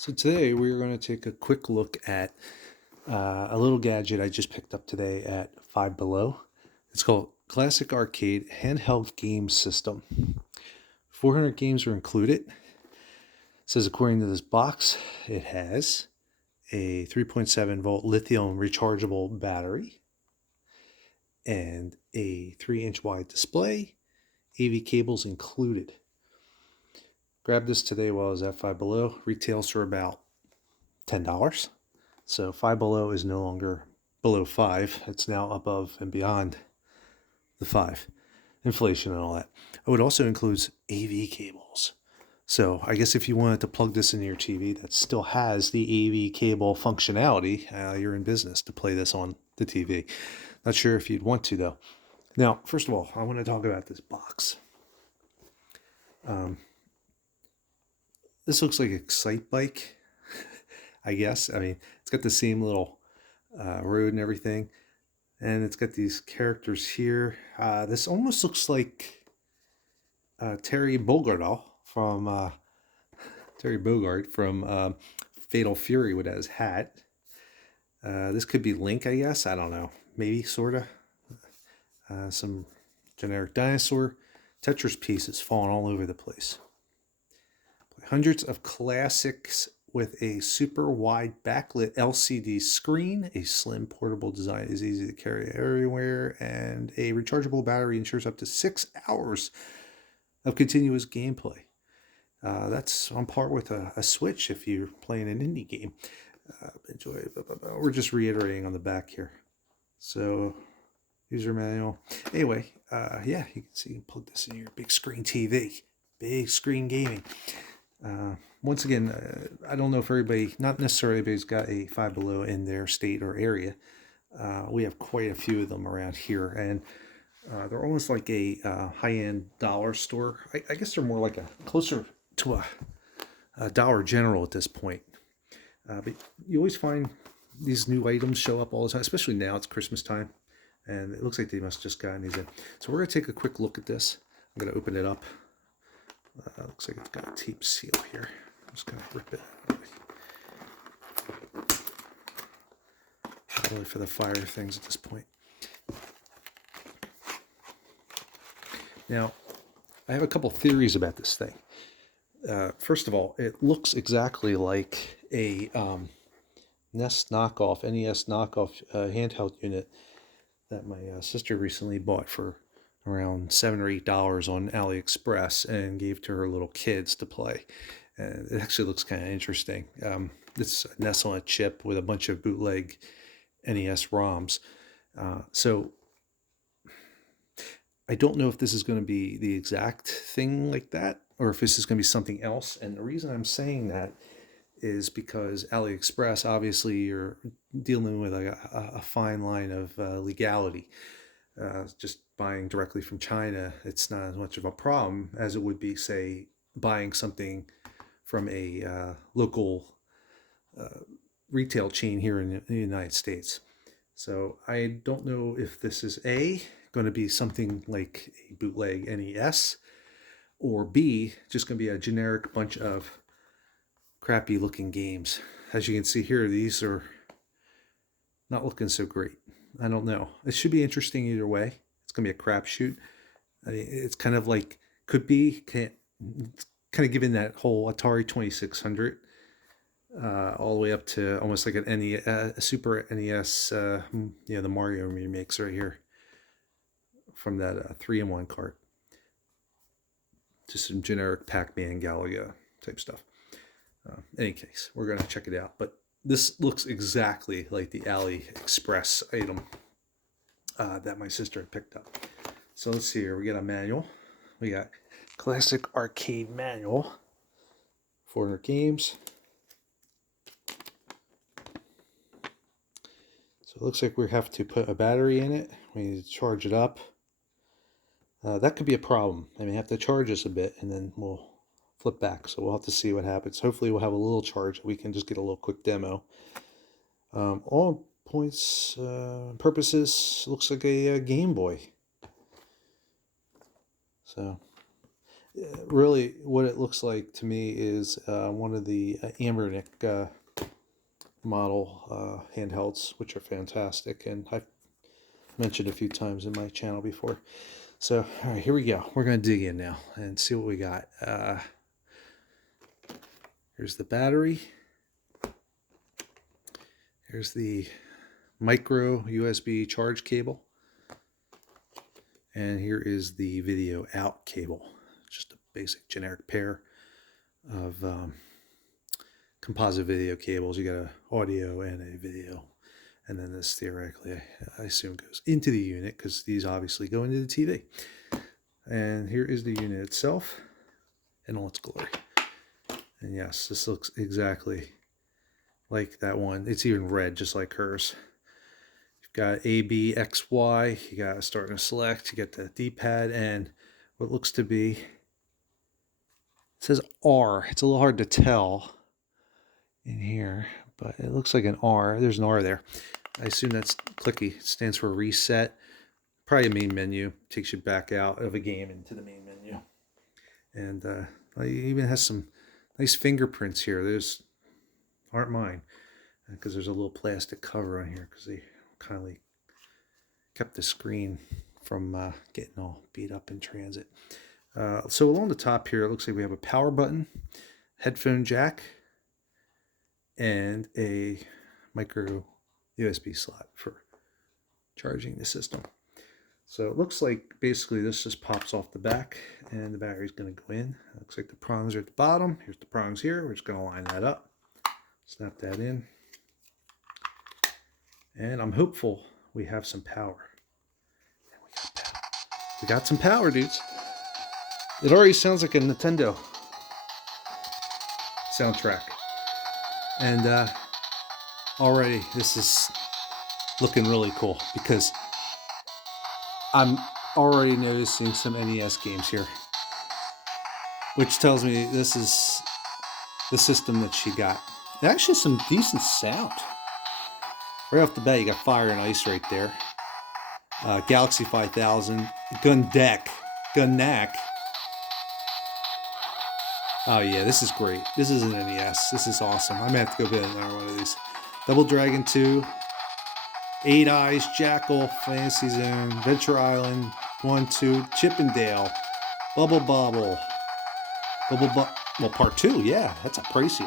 So today we're going to take a quick look at a little gadget I just picked up today at Five Below. It's called Classic Arcade Handheld Game System. 400 games are included. It says according to this box, it has a 3.7 volt lithium rechargeable battery and a 3-inch wide display, AV cables included. Grabbed this today while I was at Five Below. Retails for about $10. So Five Below is no longer below 5. It's now above and beyond the 5. Inflation and all that. Oh, it also includes AV cables. So I guess if you wanted to plug this into your TV that still has the AV cable functionality, you're in business to play this on the TV. Not sure if you'd want to, though. Now, first of all, I want to talk about this box. This looks like a Excite bike, I guess. I mean, it's got the same little road and everything. And it's got these characters here. This almost looks like Terry Bogard from Fatal Fury with his hat. This could be Link, I guess. I don't know. Maybe, sort of. Some generic dinosaur. Tetris pieces falling all over the place. Hundreds of classics with a super wide backlit LCD screen. A slim portable design is easy to carry everywhere, and a rechargeable battery ensures up to 6 hours of continuous gameplay. That's on par with a Switch if you're playing an indie game. Enjoy. We're just reiterating on the back here. So, user manual. Anyway, yeah, you can see you can plug this in your big screen TV. Big screen gaming. Once again, I don't know if everybody, not necessarily everybody's got a Five Below in their state or area. We have quite a few of them around here, and they're almost like a high-end dollar store. I guess they're more like closer to a Dollar General at this point. But you always find these new items show up all the time, especially now it's Christmas time, and it looks like they must just gotten these in. So we're going to take a quick look at this. I'm going to open it up. Looks like it's got a tape seal here. I'm just going to rip it out. Probably for the fire things at this point. Now, I have a couple theories about this thing. First of all, it looks exactly like a NES knockoff handheld unit that my sister recently bought for around $7 or $8 on AliExpress and gave to her little kids to play. And it actually looks kind of interesting. It's a NES on a chip with a bunch of bootleg NES ROMs. So I don't know if this is going to be the exact thing like that, or if this is going to be something else. And the reason I'm saying that is because AliExpress, obviously, you're dealing with a fine line of legality. Just buying directly from China, it's not as much of a problem as it would be, say, buying something from a local retail chain here in the United States. So I don't know if this is going to be something like a bootleg NES, or B, just going to be a generic bunch of crappy looking games. As you can see here, these are not looking so great. I don't know. It should be interesting either way. It's going to be a crapshoot. It's kind of like, could be, kind of given that whole Atari 2600 all the way up to almost like a Super NES, the Mario remakes right here from that 3-in-1 cart. Just some generic Pac-Man, Galaga type stuff. In any case, we're going to check it out. But this looks exactly like the AliExpress item that my sister had picked up. So let's see here. We got a manual. We got Classic Arcade Manual. 400 games. So it looks like we have to put a battery in it. We need to charge it up. That could be a problem. I mean, have to charge this a bit, and then we'll flip back. So we'll have to see what happens. Hopefully we'll have a little charge. We can just get a little quick demo. All points, purposes, looks like a Game Boy. So really what it looks like to me is one of the Ambernick model handhelds, which are fantastic, and I've mentioned a few times in my channel before. So, all right, here we go. We're going to dig in now and see what we got. Here's the battery. Here's the micro USB charge cable. And here is the video out cable. Just a basic generic pair of composite video cables. You got an audio and a video. And then this theoretically, I assume, goes into the unit because these obviously go into the TV. And here is the unit itself in all its glory. And yes, this looks exactly like that one. It's even red, just like hers. You've got A, B, X, Y. You got starting to select. You get the D-pad and what looks to be, it says R. It's a little hard to tell in here, but it looks like an R. There's an R there. I assume that's clicky. It stands for reset. Probably a main menu. Takes you back out of a game into the main menu. And it even has some nice fingerprints here. Those aren't mine because there's a little plastic cover on here because they kindly kept the screen from getting all beat up in transit. So along the top here, it looks like we have a power button, headphone jack, and a micro USB slot for charging the system. So it looks like basically this just pops off the back and the battery's going to go in. It looks like the prongs are at the bottom. Here's the prongs here. We're just going to line that up, snap that in. And I'm hopeful we have some power. And we got some power, dudes. It already sounds like a Nintendo soundtrack. And already this is looking really cool because I'm already noticing some NES games here, which tells me this is the system that she got. And actually some decent sound. Right off the bat, you got Fire and Ice right there. Galaxy 5000, Gun Knack. Oh yeah, this is great. This is an NES. This is awesome. I'm gonna have to go get another one of these. Double Dragon 2, 8 Eyes, Jackal, Fantasy Zone, Venture Island, 1, 2, Chippendale, Bubble Bobble, well, Part 2, yeah, that's a pricey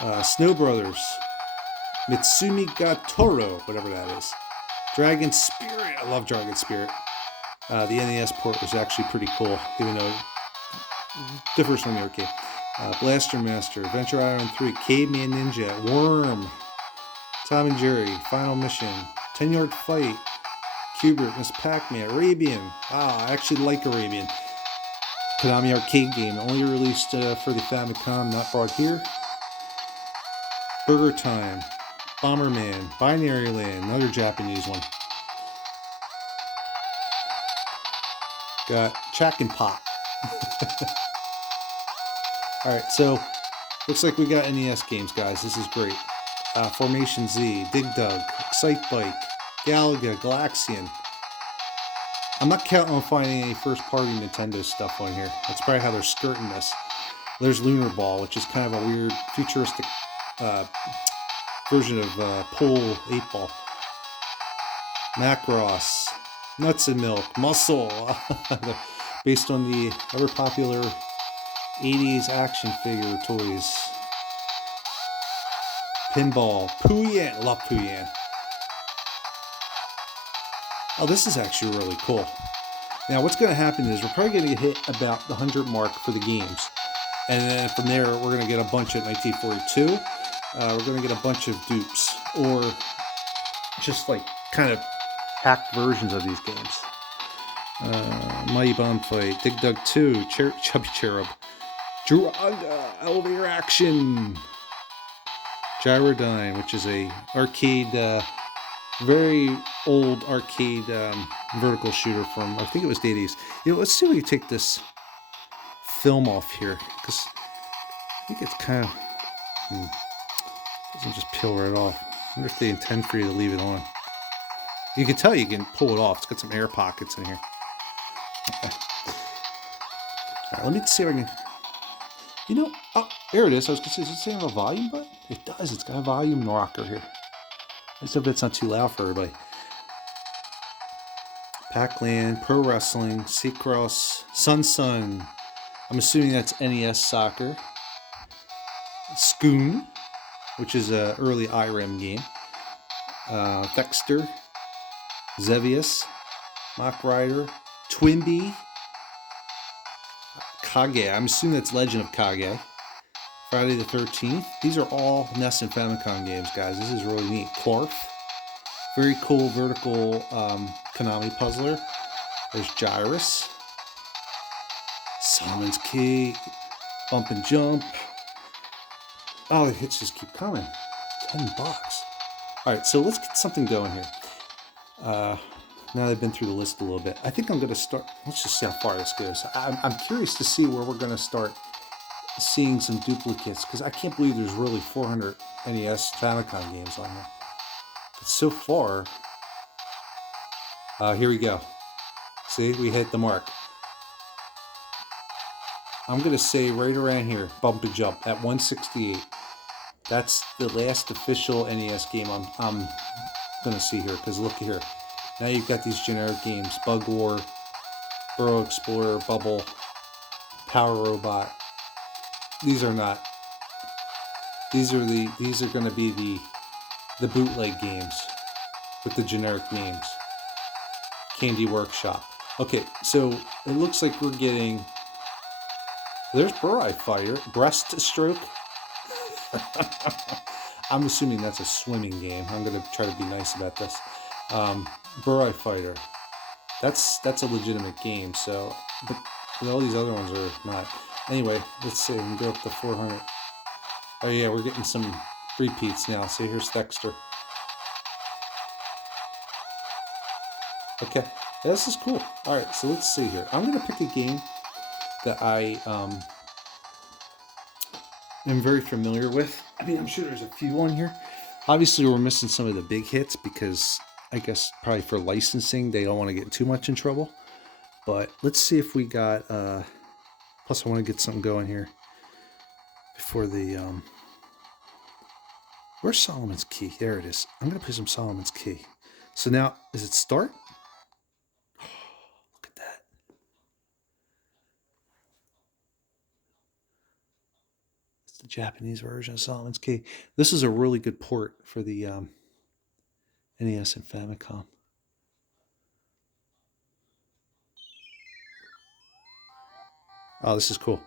one. Snow Brothers, Mitsumi ga Toro, whatever that is. Dragon Spirit, I love Dragon Spirit. The NES port was actually pretty cool, even though it differs from the arcade. Blaster Master, Adventure Island 3, Caveman Ninja, Worm, Tom and Jerry, Final Mission, 10-Yard Fight, Cubert, Miss Pac-Man, Arabian. I actually like Arabian. Konami arcade game, only released for the Famicom, not brought here. Burger Time, Bomberman, Binary Land, another Japanese one. Got Chack and Pot. Alright, so looks like we got NES games, guys. This is great. Formation Z, Dig Dug, Excite Bike, Galaga, Galaxian. I'm not counting on finding any first-party Nintendo stuff on here. That's probably how they're skirting this. There's Lunar Ball, which is kind of a weird, futuristic version of Pole 8-Ball. Macross, Nuts and Milk, Muscle, based on the ever-popular 80s action figure toys. Pinball, Pooyan, love Pooyan. Oh, this is actually really cool. Now, what's going to happen is we're probably going to hit about the 100 mark for the games. And then from there, we're going to get a bunch at 1942. We're going to get a bunch of dupes. Or just like kind of hacked versions of these games. Mighty Bomb Fight, Dig Dug 2, Chubby Cherub, Juraga, Elevator Action, Gyrodyne, which is a arcade, very old arcade vertical shooter from, I think it was the 80s. You know, let's see if we can take this film off here, because I think it's kind of, doesn't just peel right off. I wonder if they intend for you to leave it on. You can tell you can pull it off. It's got some air pockets in here. Okay. All right, let me see if I can. You know, oh, there it is. I was going to say, does it say have a volume button? It does. It's got a volume rocker here. Let's hope it's not too loud for everybody. Pac-Land, Pro Wrestling, Seacross, Sun. I'm assuming that's NES Soccer. Schoon, which is an early IREM game. Thexter, Zevius, Mock Rider, Twinbee, Kage. I'm assuming that's Legend of Kage. Friday the 13th. These are all NES and Famicom games, guys. This is really neat. Quarf. Very cool vertical Konami puzzler. There's Gyrus. Solomon's Key. Bump and Jump. Oh, the hits just keep coming. $10. All right, so let's get something going here. Now that I've been through the list a little bit, I think I'm going to start. Let's just see how far this goes. I'm curious to see where we're going to start seeing some duplicates, because I can't believe there's really 400 NES Famicom games on here. But so far, here we go. See, we hit the mark. I'm going to say right around here, Bump and Jump at 168. That's the last official NES game I'm going to see here, because look here. Now you've got these generic games: Bug War, Burrow Explorer, Bubble, Power Robot. These are not. These are going to be the bootleg games with the generic names. Candy Workshop. Okay, so it looks like we're getting. There's Burai Fighter, Breaststroke. I'm assuming that's a swimming game. I'm going to try to be nice about this. Burai Fighter. That's a legitimate game. So, but all these other ones are not. Anyway, let's see. We can go up to 400. Oh yeah, we're getting some repeats now. See, here's Thexter. Okay, yeah, this is cool. All right, so let's see here. I'm going to pick a game that I am very familiar with. I mean, I'm sure there's a few on here. Obviously, we're missing some of the big hits because I guess probably for licensing, they don't want to get too much in trouble. But let's see if we got... plus, I want to get something going here before the... Where's Solomon's Key? There it is. I'm going to play some Solomon's Key. So now, is it start? Look at that. It's the Japanese version of Solomon's Key. This is a really good port for the NES and Famicom. Oh, this is cool.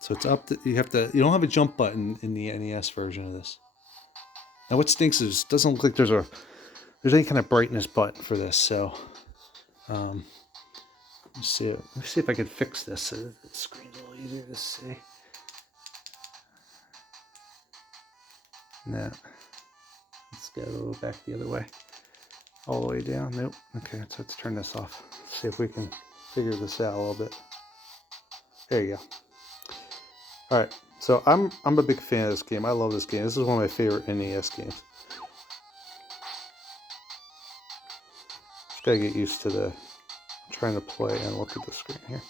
So it's up. You don't have a jump button in the NES version of this. Now what stinks is it doesn't look like there's any kind of brightness button for this. So let's see if I can fix this so that the screen's a little easier to see. No. Let's go back the other way. All the way down. Nope. Okay, so let's turn this off. Let's see if we can figure this out a little bit. There you go. All right, so I'm a big fan of this game. I love this game. This is one of my favorite NES games. Just gotta get used to trying to play and look at the screen here.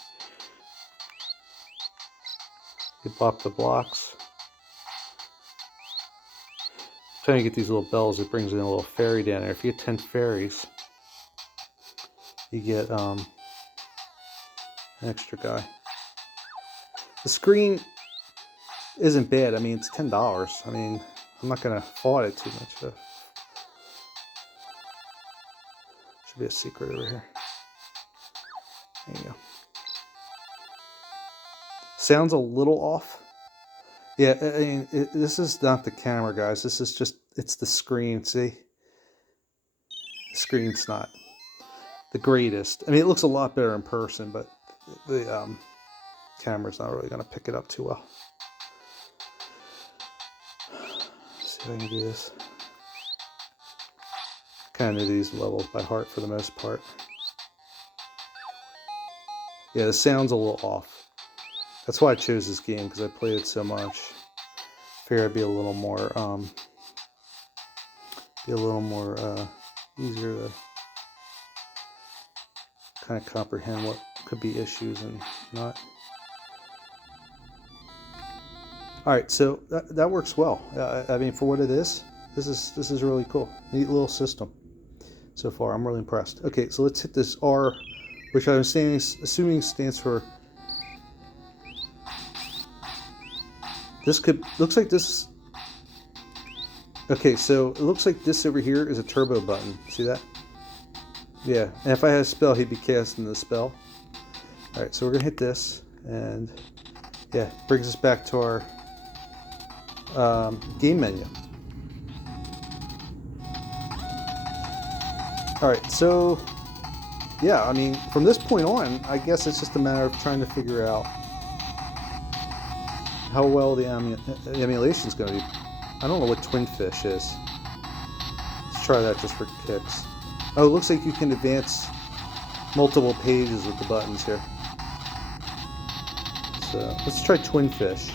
You pop the blocks. Trying to get these little bells. It brings in a little fairy down there. If you get 10 fairies, you get an extra guy. The screen isn't bad. I mean, it's $10. I mean, I'm not going to fault it too much. Should be a secret over here. There you go. Sounds a little off. Yeah, I mean, this is not the camera, guys. This is just, it's the screen, see? The screen's not the greatest. I mean, it looks a lot better in person, but the camera's not really going to pick it up too well. Let's see if I can do this. Kind of know these levels by heart for the most part. Yeah, the sound's a little off. That's why I chose this game, because I played it so much. Figured it'd be a little more, easier to kind of comprehend what could be issues and not. All right, so that works well. I mean, for what it is, this is really cool. Neat little system so far. I'm really impressed. Okay, so let's hit this R, which I'm assuming stands for. This looks like this. Okay, so it looks like this over here is a turbo button. See that? Yeah, and if I had a spell, he'd be casting the spell. All right, so we're gonna hit this, and yeah, brings us back to our game menu. All right, so yeah, I mean, from this point on, I guess it's just a matter of trying to figure out how well the emulation is going to be. I don't know what Twin Fish is. Let's try that just for kicks. Oh, it looks like you can advance multiple pages with the buttons here. So let's try Twin Fish.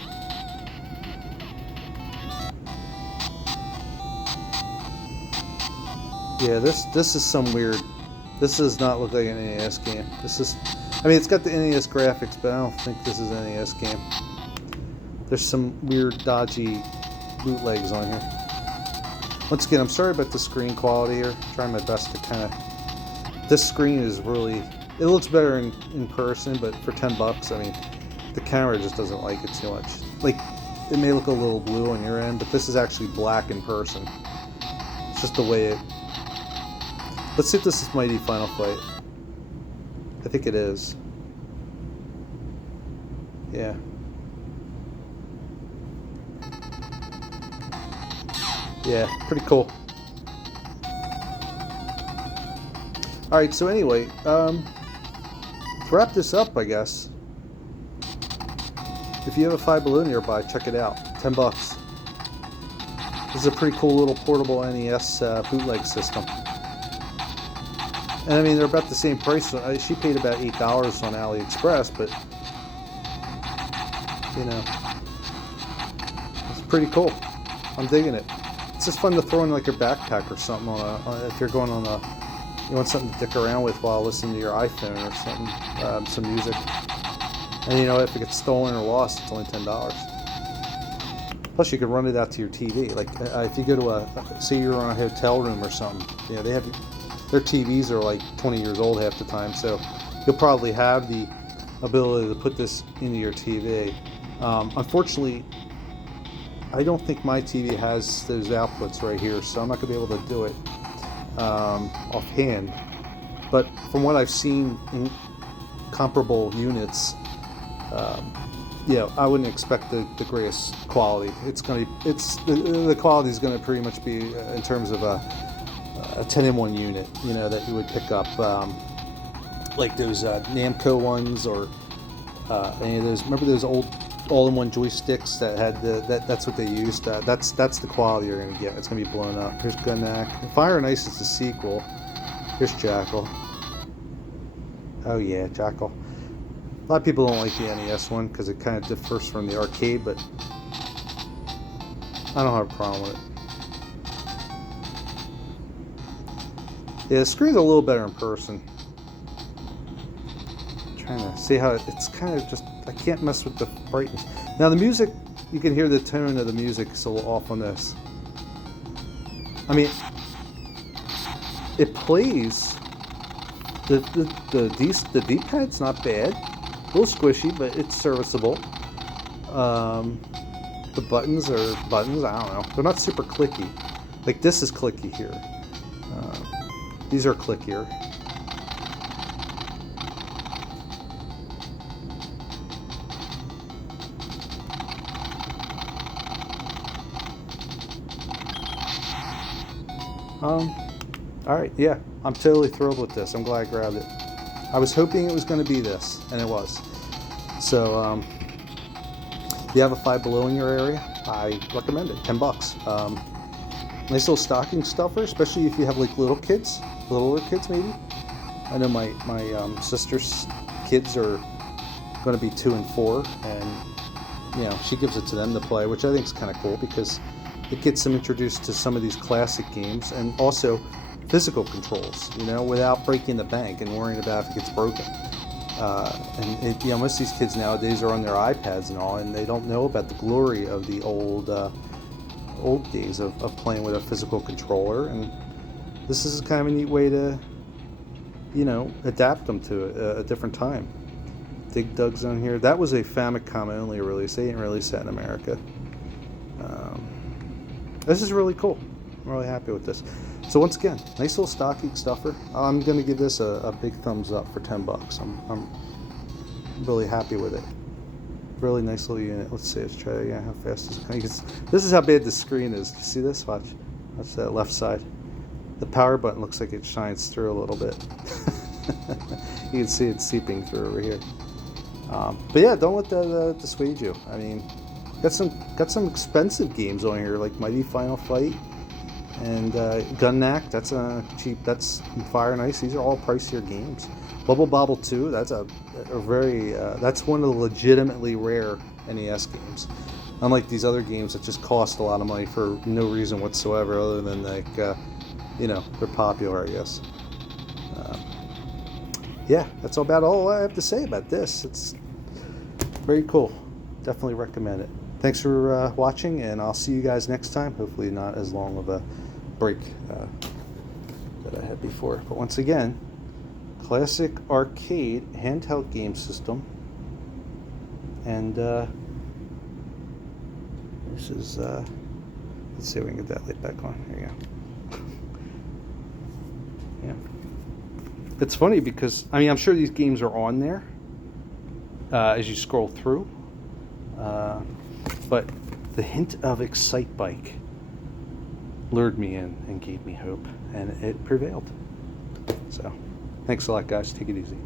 Yeah, this is some weird. This does not look like an NES game. This is, I mean, it's got the NES graphics, but I don't think this is an NES game. There's some weird, dodgy bootlegs on here. Once again, I'm sorry about the screen quality here. I'm trying my best to kind of. This screen is really. It looks better in person, but for $10, I mean, the camera just doesn't like it too much. Like, it may look a little blue on your end, but this is actually black in person. It's just the way it. Let's see if this is Mighty Final Fight. I think it is. Yeah. Yeah, pretty cool. Alright, so anyway, to wrap this up, I guess, if you have a Five Below nearby, check it out. $10. This is a pretty cool little portable NES bootleg system. And I mean, they're about the same price. She paid about $8 on AliExpress, but, you know, it's pretty cool. I'm digging it. It's just fun to throw in like your backpack or something if you're going on you want something to dick around with while listening to your iPhone or something, some music. And you know, if it gets stolen or lost, it's only $10. Plus, you can run it out to your TV. Like if you go to say you're on a hotel room or something, you know, their TVs are like 20 years old half the time, so you'll probably have the ability to put this into your TV. Unfortunately, I don't think my TV has those outputs right here, so I'm not going to be able to do it offhand. But from what I've seen in comparable units, yeah, I wouldn't expect the greatest quality. The quality is going to pretty much be in terms of a 10-in-1 unit, you know, that you would pick up, like those Namco ones or any of those. Remember those old all-in-one joysticks that had that's what they used. That's the quality you're gonna get. It's gonna be blown up. Here's Gunnak. Fire and Ice is the sequel. Here's Jackal. Oh yeah, Jackal. A lot of people don't like the NES one because it kind of differs from the arcade, but I don't have a problem with it. Yeah, the screen's a little better in person. I'm trying to see how it's kind of just. I can't mess with the brightness. Now the music, you can hear the tone of the music is a little off on this. I mean, it plays. The D-pad's not bad. A little squishy, but it's serviceable. The buttons are buttons. I don't know. They're not super clicky. Like this is clicky here. These are clickier. Alright, yeah, I'm totally thrilled with this. I'm glad I grabbed it. I was hoping it was going to be this, and it was. So, if you have a Five Below in your area, I recommend it. $10. Nice little stocking stuffer, especially if you have like littler kids maybe. I know my sister's kids are going to be 2 and 4, and you know, she gives it to them to play, which I think is kind of cool because it gets them introduced to some of these classic games and also physical controls, you know, without breaking the bank and worrying about if it gets broken. And most of these kids nowadays are on their iPads and all, and they don't know about the glory of the old days of playing with a physical controller. And this is kind of a neat way to, adapt them to a different time. Dig Dug's on here. That was a Famicom only release. They didn't release that in America. This is really cool. I'm really happy with this. So once again, nice little stocking stuffer. I'm going to give this a big thumbs up for $10. I'm really happy with it. Really nice little unit. Let's see. Let's try it again. How fast is it? This is how bad the screen is. You see this? Watch. Watch that left side. The power button looks like it shines through a little bit. You can see it seeping through over here. But yeah, don't let that dissuade you. I mean, got some expensive games on here like Mighty Final Fight and Gun Knack. That's cheap. That's Fire and Ice. These are all pricier games. Bubble Bobble 2. That's a very that's one of the legitimately rare NES games. Unlike these other games that just cost a lot of money for no reason whatsoever, other than like they're popular, I guess. Yeah, that's about all I have to say about this. It's very cool. Definitely recommend it. Thanks for watching, and I'll see you guys next time. Hopefully not as long of a break that I had before. But once again, classic arcade handheld game system. And this is, let's see if we can get that light back on. There you go. Yeah. It's funny because, I'm sure these games are on there as you scroll through. But the hint of Excite Bike lured me in and gave me hope, and it prevailed. So, thanks a lot, guys. Take it easy.